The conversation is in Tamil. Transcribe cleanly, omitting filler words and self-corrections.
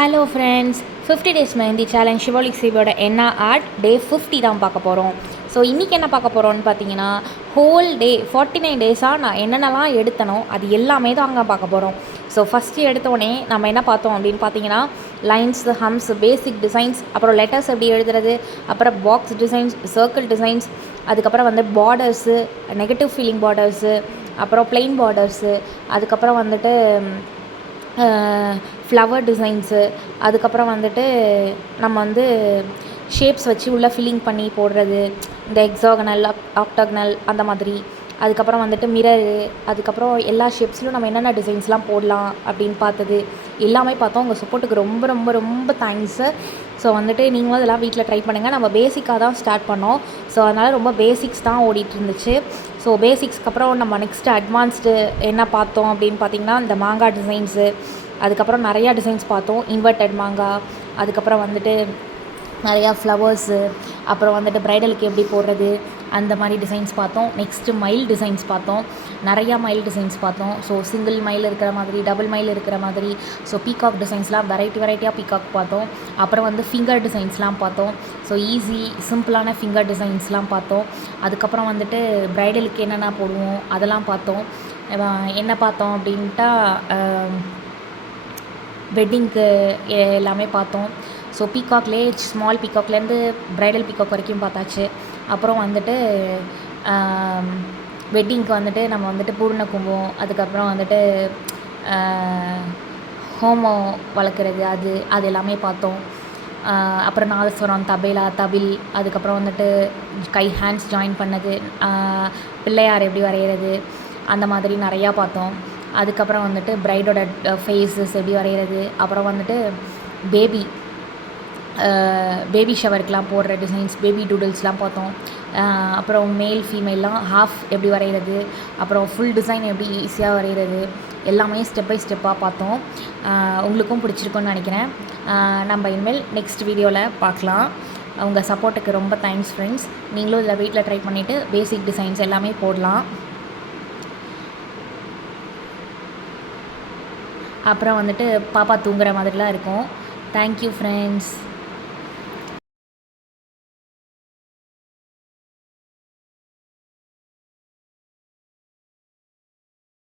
Hello friends, 50 days mehndi challenge Shivalik சேவியோட என்ன ஆர்ட் டே 50 தான் பார்க்க போகிறோம். ஸோ இன்றைக்கி என்ன பார்க்க போகிறோன்னு பார்த்தீங்கன்னா, ஹோல் டே 49 டேஸாக நான் என்னென்னலாம் எடுத்தனோ அது எல்லாமே தான் அங்கே பார்க்க போகிறோம். ஸோ ஃபஸ்ட்டு எடுத்தோடனே நம்ம என்ன பார்த்தோம் அப்படின்னு பார்த்தீங்கன்னா, லைன்ஸ், ஹம்ஸ், பேசிக் டிசைன்ஸ், அப்புறம் லெட்டர்ஸ் எப்படி எழுதுறது, அப்புறம் பாக்ஸ் டிசைன்ஸ், சர்க்கிள் டிசைன்ஸ், அதுக்கப்புறம் வந்து பார்டர்ஸு, நெகட்டிவ் ஃபீலிங் பார்டர்ஸு, அப்புறம் ப்ளெயின் பார்டர்ஸு, அதுக்கப்புறம் வந்துட்டு ஃப்ளவர் டிசைன்ஸு, அதுக்கப்புறம் வந்துட்டு நம்ம வந்து ஷேப்ஸ் வச்சு உள்ளே ஃபில்லிங் பண்ணி போடுறது, இந்த எக்ஸாகனல், ஆக்டாகனல் அந்த மாதிரி. அதுக்கப்புறம் வந்துட்டு மிரரு, அதுக்கப்புறம் எல்லா ஷேப்ஸ்லையும் நம்ம என்னென்ன டிசைன்ஸ்லாம் போடலாம் அப்படின்னு பார்த்தது எல்லாமே பார்த்தோம். உங்கள் சப்போர்ட்டுக்கு ரொம்ப ரொம்ப ரொம்ப தேங்க்ஸு. ஸோ வந்துட்டு நீங்களும் அதெல்லாம் வீட்டில் ட்ரை பண்ணுங்கள். நம்ம பேசிக்காக தான் ஸ்டார்ட் பண்ணோம். ஸோ அதனால் ரொம்ப பேசிக்ஸ் தான் ஓடிட்டு இருந்துச்சு. ஸோ பேசிக்ஸ்க்கு அப்புறம் நம்ம நெக்ஸ்ட்டு அட்வான்ஸ்டு என்ன பார்த்தோம் அப்படின்னு பார்த்திங்கன்னா, இந்த மாங்காய் டிசைன்ஸு, அதுக்கப்புறம் நிறையா டிசைன்ஸ் பார்த்தோம். இன்வெர்டட் மாங்காய், அதுக்கப்புறம் வந்துட்டு நிறையா ஃப்ளவர்ஸு, அப்புறம் வந்துட்டு ப்ரைடலுக்கு எப்படி போடுறது அந்த மாதிரி டிசைன்ஸ் பார்த்தோம். நெக்ஸ்ட்டு மயில் டிசைன்ஸ் பார்த்தோம். நிறையா மயில் டிசைன்ஸ் பார்த்தோம். ஸோ சிங்கிள் மயில் இருக்கிற மாதிரி, டபுள் மயில் இருக்கிற மாதிரி, ஸோ பீகாக் டிசைன்ஸ்லாம் வெரைட்டியாக பீகாக் பார்த்தோம். அப்புறம் வந்து ஃபிங்கர் டிசைன்ஸ்லாம் பார்த்தோம். ஸோ ஈஸி சிம்பிளான ஃபிங்கர் டிசைன்ஸ்லாம் பார்த்தோம். அதுக்கப்புறம் வந்துட்டு ப்ரைடலுக்கு என்னென்ன போடுவோம் அதெல்லாம் பார்த்தோம். என்ன பார்த்தோம் அப்படின்ட்டா, வெட்டிங்க்கு எல்லாமே பார்த்தோம். ஸோ பீகாக்லேயே ஸ்மால் பீகாக்லேருந்து ப்ரைடல் பீகாக் வரைக்கும் பார்த்தாச்சு. அப்புறம் வந்துட்டு வெட்டிங்க்கு வந்துட்டு நம்ம வந்துட்டு பூர்ண கும்பம், அதுக்கப்புறம் வந்துட்டு ஹோமம் வளர்க்குறது, அது எல்லாமே பார்த்தோம். அப்புறம் நாதஸ்வரம், தபேலா, தவில், அதுக்கப்புறம் வந்துட்டு கை ஹேண்ட்ஸ் ஜாயின் பண்ணது, பிள்ளையார் எப்படி வரைகிறது அந்த மாதிரி நிறையா பார்த்தோம். அதுக்கப்புறம் வந்துட்டு ப்ரைடோட ஃபேஸஸ் எப்படி வரைகிறது, அப்புறம் வந்துட்டு பேபி ஷவருக்கெலாம் போடுற டிசைன்ஸ், பேபி டூடுல்ஸ்லாம் பார்த்தோம். அப்புறம் மேல் ஃபீமேல்லாம் ஹாஃப் எப்படி வரைகிறது, அப்புறம் ஃபுல் டிசைன் எப்படி ஈஸியாக வரைகிறது, எல்லாமே ஸ்டெப் பை ஸ்டெப்பாக பார்த்தோம். உங்களுக்கும் பிடிச்சிருக்குன்னு நினைக்கிறேன். நம்ம இனிமேல் நெக்ஸ்ட் வீடியோவில் பார்க்கலாம். உங்கள் சப்போர்ட்டுக்கு ரொம்ப தேங்க்ஸ் ஃப்ரெண்ட்ஸ். நீங்களும் இதில் வீட்டில் ட்ரை பண்ணிவிட்டு பேசிக் டிசைன்ஸ் எல்லாமே போடலாம். அப்புறம் வந்துட்டு பாப்பா தூங்குற மாதிரிலாம் இருக்கும். Thank you friends.